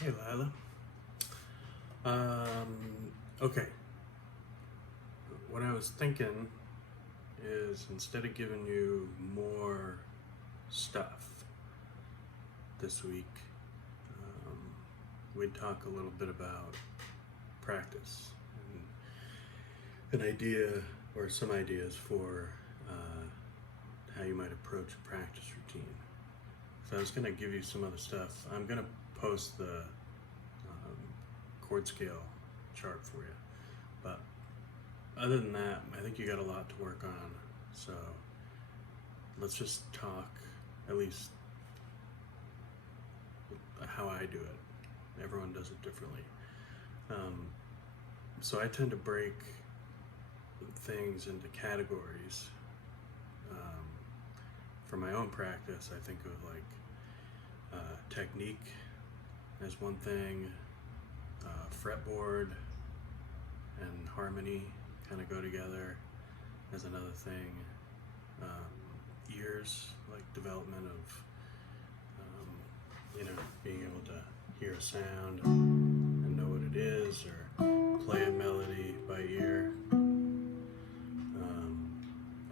Hey, Lila. Okay. What I was thinking is instead of giving you more stuff this week, um, we'd talk a little bit about practice and an idea or some ideas for how you might approach a practice routine. So I was going to give you some of the stuff. I'm going to post the chord scale chart for you. But other than that, I think you got a lot to work on. So let's just talk, at least how I do it. Everyone does it differently. So I tend to break things into categories. For my own practice, I think of like technique as one thing, fretboard and harmony kind of go together as another thing. Ears, like development of, being able to hear a sound and know what it is, or play a melody by ear,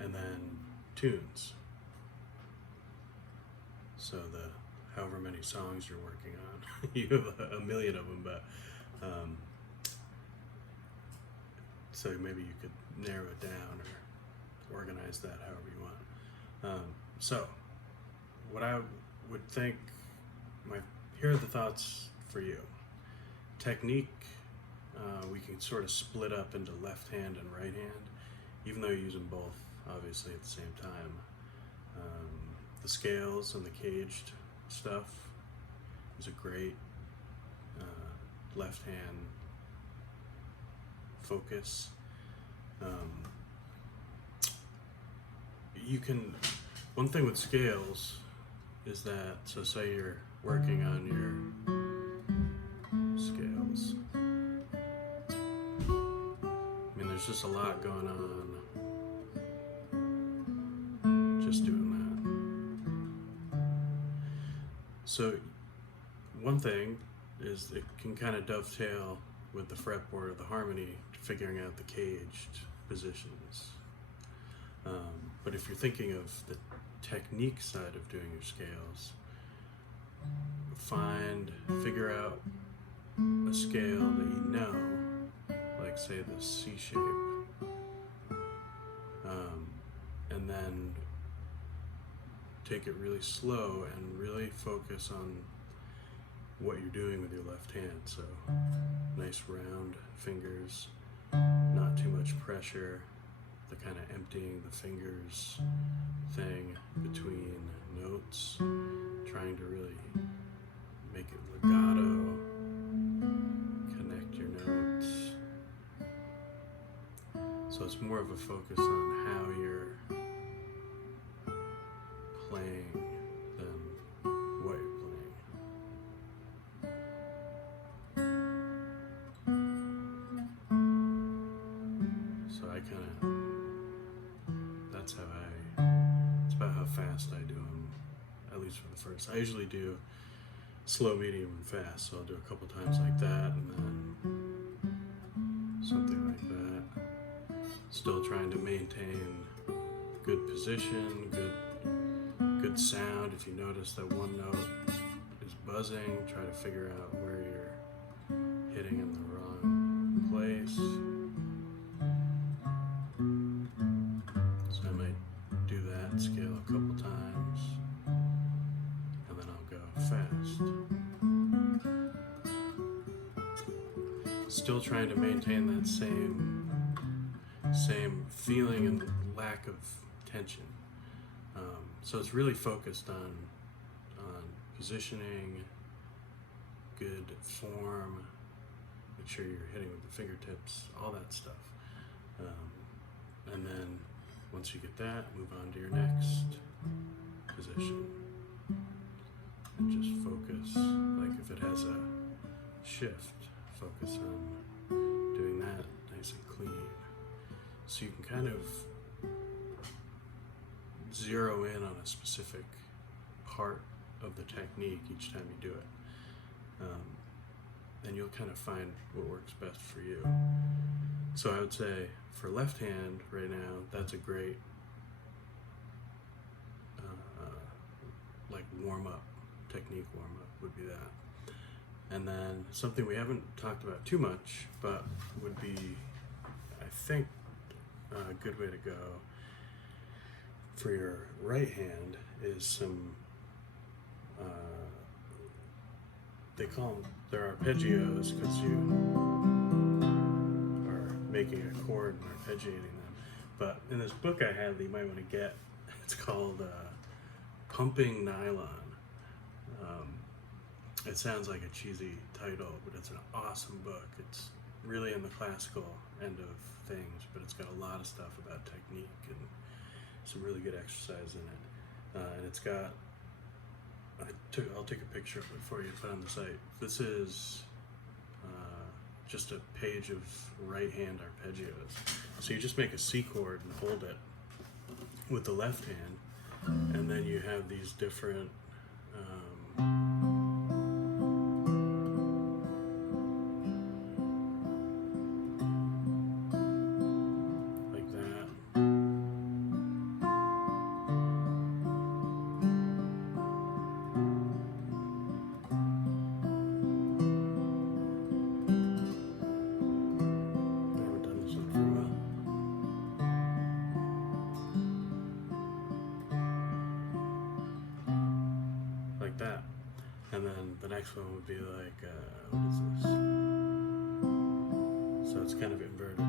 and then tunes. So the however many songs you're working on, you have a million of them, but so maybe you could narrow it down or organize that however you want. So what I would think, here are the thoughts for you. Technique, we can sort of split up into left hand and right hand, even though you use them both obviously at the same time. The scales and the caged stuff is a great left hand focus. You can, one thing with scales is that, so say you're working on your scales. I mean, there's just a lot going on just doing that. So one thing is it can kind of dovetail with the fretboard or the harmony, figuring out the caged positions. But if you're thinking of the technique side of doing your scales, figure out a scale that you know, like say the C shape, and then take it really slow and really focus on what you're doing with your left hand. So nice round fingers, not too much pressure, the kind of emptying the fingers thing between notes, trying to really make it legato, connect your notes. So it's more of a focus on how you're playing than what you're playing. So I kind of, it's about how fast I do them, at least for the first. I usually do slow, medium, and fast, so I'll do a couple times like that, and then something like that. Still trying to maintain good position, good sound. If you notice that one note is buzzing, try to figure out where you're hitting in the wrong place. So I might do that scale a couple times, and then I'll go fast. Still trying to maintain that same feeling and lack of tension. So it's really focused on positioning, good form, make sure you're hitting with the fingertips, all that stuff. And then once you get that, move on to your next position. And just focus, like if it has a shift, focus on doing that nice and clean. So you can kind of zero in on a specific part of the technique each time you do it. and you'll kind of find what works best for you. So I would say for left hand right now, that's a great like warm-up technique. Warm-up would be that. And then something we haven't talked about too much, but would be, I think, a good way to go for your right hand is some, they call them, they're arpeggios because you are making a chord and arpeggiating them. But in this book I have that you might want to get, it's called Pumping Nylon. It sounds like a cheesy title, but it's an awesome book. It's really in the classical end of things, but it's got a lot of stuff about technique and some really good exercise in it. And it's got, I'll take a picture of it for you to put on the site. This is just a page of right hand arpeggios. So you just make a C chord and hold it with the left hand, and then you have these different like that. I haven't done this one for a while. Like that. And then the next one would be like, what is this? So it's kind of inverted.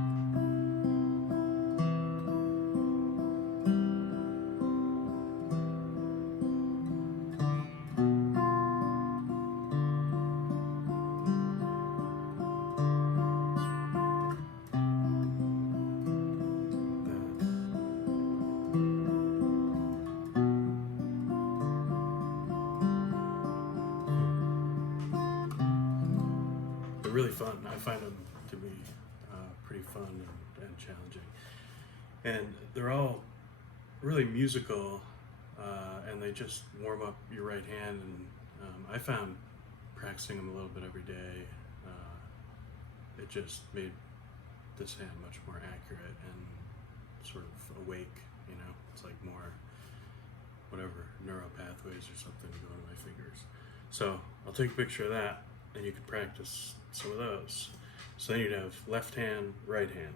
They're really fun. I find them to be pretty fun and challenging. And they're all really musical, and they just warm up your right hand. And I found practicing them a little bit every day, it just made this hand much more accurate and sort of awake, you know? It's like more, whatever, neural pathways or something going to my fingers. So I'll take a picture of that, and you can practice some of those. So then you'd have left hand, right hand.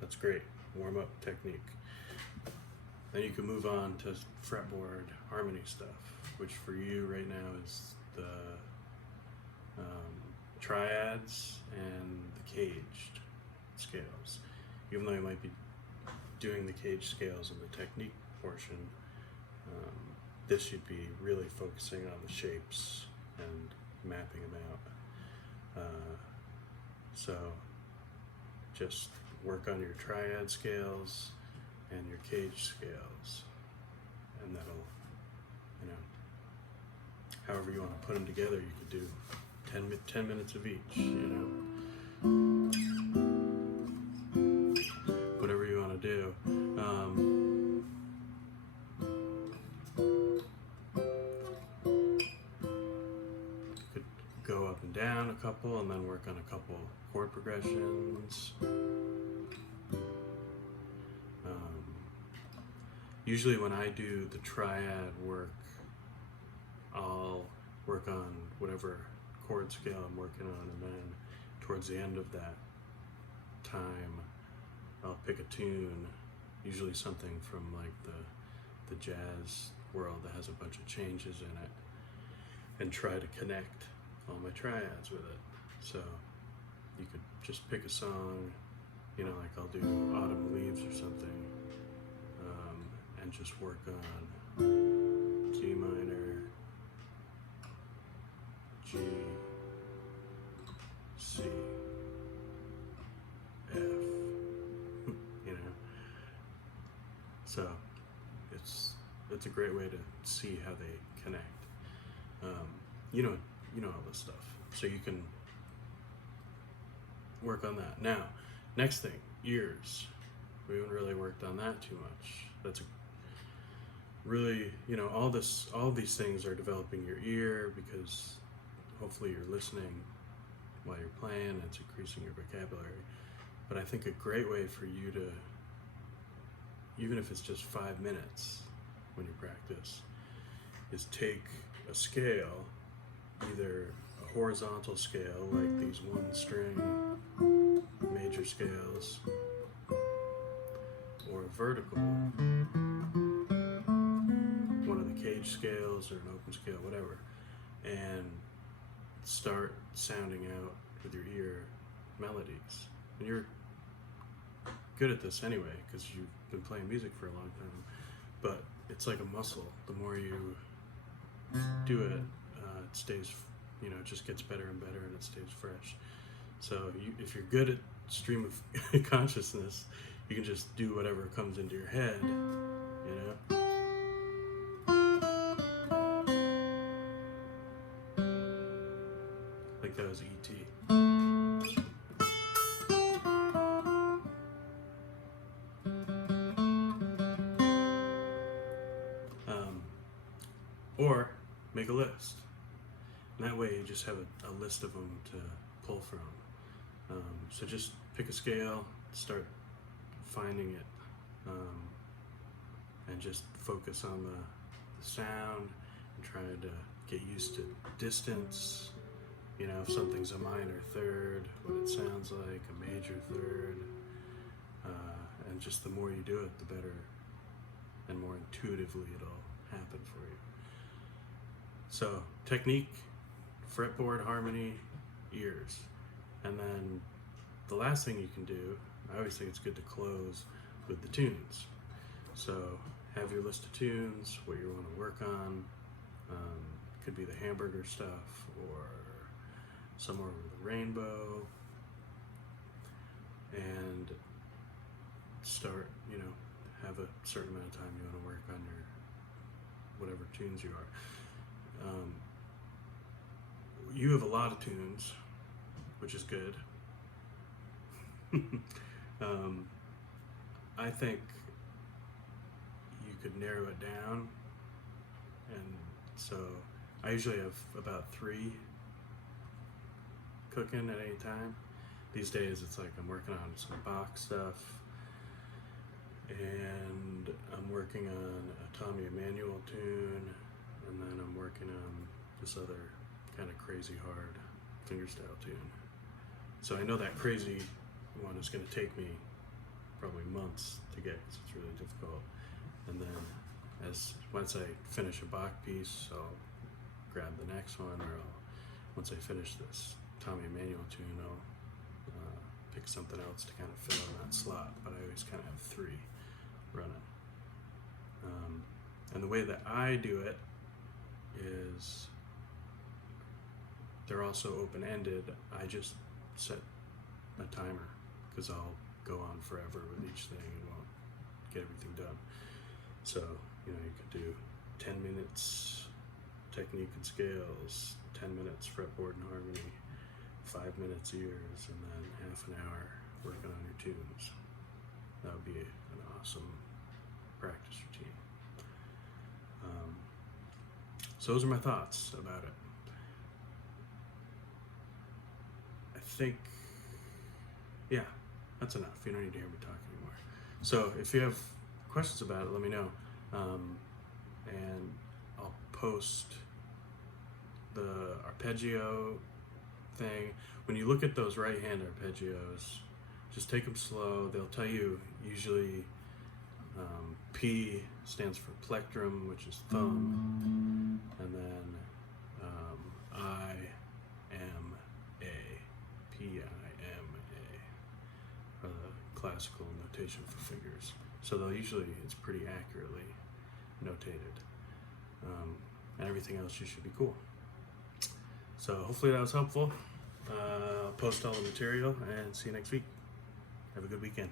That's great, warm up technique. Then you can move on to fretboard harmony stuff, which for you right now is the triads and the caged scales. Even though you might be doing the caged scales in the technique portion, this you'd be really focusing on the shapes and mapping them out. So just work on your triad scales and your cage scales, and that'll, you know, however you want to put them together, you could do 10 minutes of each, you know, whatever you want to do. Go up and down a couple, and then work on a couple chord progressions. Usually when I do the triad work, I'll work on whatever chord scale I'm working on, and then towards the end of that time, I'll pick a tune, usually something from like the jazz world that has a bunch of changes in it, and try to connect all my triads with it. So you could just pick a song, you know, like I'll do Autumn Leaves or something, and just work on G minor, G, C, F, you know. So it's a great way to see how they connect. You know all this stuff, so you can work on that. Now, next thing, ears. We haven't really worked on that too much. That's a really, you know, all these things are developing your ear, because hopefully you're listening while you're playing. It's increasing your vocabulary. But I think a great way for you to, even if it's just 5 minutes when you practice, is take a scale, either a horizontal scale like these 1-string major scales, or a vertical, one of the cage scales or an open scale, whatever, and start sounding out with your ear melodies. And you're good at this anyway because you've been playing music for a long time, but it's like a muscle. The more you do it, it stays, it just gets better and better, and it stays fresh. So if you're good at stream of consciousness, you can just do whatever comes into your head, like that was E.T. Or make a list. And that way you just have a list of them to pull from. So just pick a scale, start finding it, and just focus on the sound and try to get used to distance. If something's a minor third, what it sounds like, a major third, and just the more you do it, the better and more intuitively it'll happen for you. So technique, fretboard, harmony, ears. And then the last thing you can do, I always think it's good to close with the tunes. So have your list of tunes, what you want to work on. Could be the hamburger stuff or Somewhere Over the Rainbow. And start, have a certain amount of time you want to work on your whatever tunes you are. You have a lot of tunes, which is good. I think you could narrow it down, and so I usually have about 3 cooking at any time. These days it's like I'm working on some Bach stuff, and I'm working on a Tommy Emmanuel tune, and then I'm working on this other kind of crazy hard fingerstyle tune. So I know that crazy one is going to take me probably months to get because it's really difficult. And then once I finish a Bach piece, I'll grab the next one, or once I finish this Tommy Emmanuel tune, I'll pick something else to kind of fill in that slot. But I always kind of have 3 running. And the way that I do it is they're also open-ended. I just set a timer because I'll go on forever with each thing and won't get everything done. So, you could do 10 minutes technique and scales, 10 minutes fretboard and harmony, 5 minutes ears, and then half an hour working on your tunes. That would be an awesome practice routine. So those are my thoughts about it. I think, yeah, that's enough. You don't need to hear me talk anymore. So if you have questions about it, let me know. And I'll post the arpeggio thing. When you look at those right-hand arpeggios, just take them slow. They'll tell you usually P stands for plectrum, which is thumb, and then I-M-A, P-I-M-A, are the classical notation for fingers. So it's pretty accurately notated. And everything else should be cool. So hopefully that was helpful. I'll post all the material and see you next week. Have a good weekend.